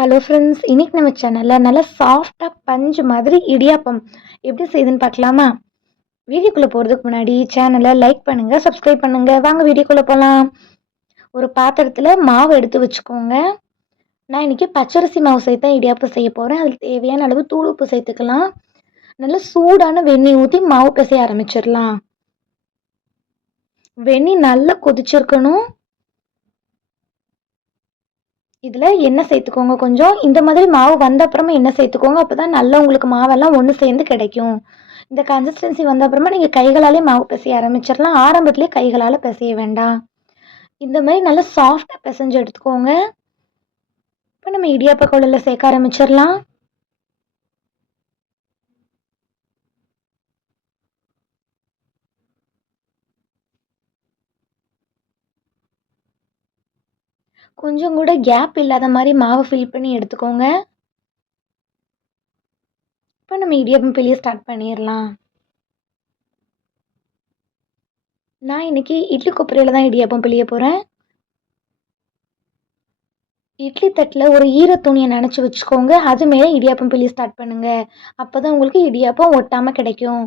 Hello friends, இன்னைக்கு நம்ம சேனல்ல நல்லா சாஃப்ட்டா பஞ்சு மாதிரி இடியாப்பம் எப்படி செய்யுதுன்னு பார்க்கலாமா? வீடியோக்குள்ள போறதுக்கு முன்னாடி சேனலை லைக் பண்ணுங்க, சப்ஸ்கிரைப் பண்ணுங்க. வாங்க வீடியோக்குள்ள போலாம். ஒரு பாத்திரத்துல மாவு எடுத்து வச்சுக்கோங்க. நான் இன்னைக்கு பச்சரிசி மாவு சேர்த்து தான் இடியாப்பம் செய்ய போறேன். அதுக்கு தேவையான அளவு தூள் உப்பு சேர்த்துக்கலாம். நல்லா சூடான வெண்ணெய் ஊற்றி மாவு பிசைய ஆரம்பிச்சிடலாம். வெண்ணெய் நல்லா கொதிச்சிருக்கணும். இதில் எண்ணெய் சேர்த்துக்கோங்க கொஞ்சம். இந்த மாதிரி மாவு வந்த அப்புறமா எண்ணெய் சேர்த்துக்கோங்க. அப்போ தான் நல்லா உங்களுக்கு மாவெல்லாம் ஒன்று சேர்ந்து கிடைக்கும். இந்த கன்சிஸ்டன்சி வந்த அப்புறமா நீங்கள் கைகளாலே மாவு பிசைய ஆரம்பிச்சிடலாம். ஆரம்பத்திலே கைகளால் பிசைய வேண்டாம். இந்த மாதிரி நல்லா சாஃப்டாக பிசைஞ்சு எடுத்துக்கோங்க. இப்போ நம்ம இடியாப்ப குழலில் சேர்க்க ஆரம்பிச்சிடலாம். கொஞ்சம் கூட கேப் இல்லாத மாதிரி மாவு ஃபில் பண்ணி எடுத்துக்கோங்க. இப்போ நம்ம இடியாப்பம் பிழிய ஸ்டார்ட் பண்ணிடலாம். நான் இன்னைக்கு இட்லி கொப்பரையில் தான் இடியாப்பம் பிழிய போகிறேன். இட்லி தட்டில் ஒரு ஈர துணியை நனைச்சி வச்சுக்கோங்க. அது மேலே இடியாப்பம் பிழிய ஸ்டார்ட் பண்ணுங்க. அப்போ தான் உங்களுக்கு இடியாப்பம் ஒட்டாமல் கிடைக்கும்.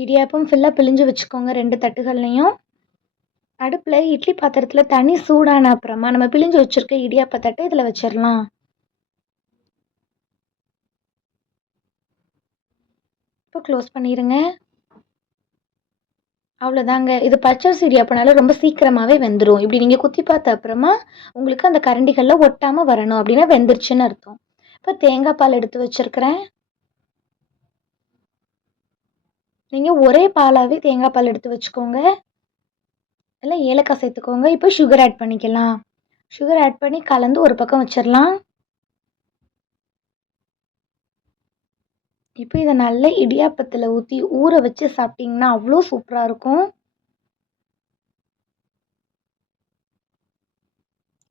இடியாப்பம் ஃபுல்லாக பிழிஞ்சு வச்சுக்கோங்க 2 தட்டுகள்லையும். அடுப்பில் இட்லி பாத்திரத்தில் தண்ணி சூடான அப்புறமா நம்ம பிழிஞ்சு வச்சுருக்க இடியாப்ப தட்டை இதில் வச்சிடலாம். இப்போ க்ளோஸ் பண்ணிடுங்க. அவ்வளோதாங்க. இது பச்சரிசி இடியாப்பனால ரொம்ப சீக்கிரமாகவே வெந்துடும். இப்படி நீங்கள் குத்தி பார்த்த அப்புறமா உங்களுக்கு அந்த கரண்டிகளில் ஒட்டாமல் வரணும். அப்படின்னா வெந்துருச்சுன்னு அர்த்தம். இப்போ தேங்காய் பால் எடுத்து வச்சுருக்கிறேன். நீங்கள் ஒரே பாலாகவே தேங்காய் பால் எடுத்து வச்சுக்கோங்க. இல்லை ஏலக்காய் சேர்த்துக்கோங்க. இப்போ சுகர் ஆட் பண்ணிக்கலாம். சுகர் ஆட் பண்ணி கலந்து ஒரு பக்கம் வச்சிடலாம். இப்போ இதை நல்ல இடியாப்பத்தில் ஊற்றி ஊற வச்சு சாப்பிட்டிங்கன்னா அவ்வளோ சூப்பராக இருக்கும்.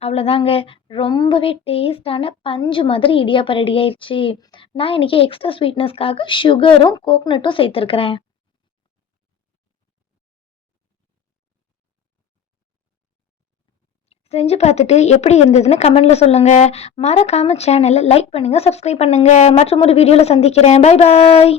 அவ்வளோதாங்க. ரொம்பவே டேஸ்டான பஞ்சு மாதிரி இடியாப்பம் ரெடி ஆயிடுச்சு. நான் இன்னைக்கு எக்ஸ்ட்ரா ஸ்வீட்னஸ்க்காக சுகரும் கோகனட்டும் சேர்த்துருக்கிறேன். செஞ்சு பார்த்துட்டு எப்படி இருந்ததுன்னு கமெண்ட்ல சொல்லுங்க. மறக்காம சேனலை லைக் பண்ணுங்க, சப்ஸ்கிரைப் பண்ணுங்க. மற்றும் ஒரு வீடியோவில் சந்திக்கிறேன். Bye bye.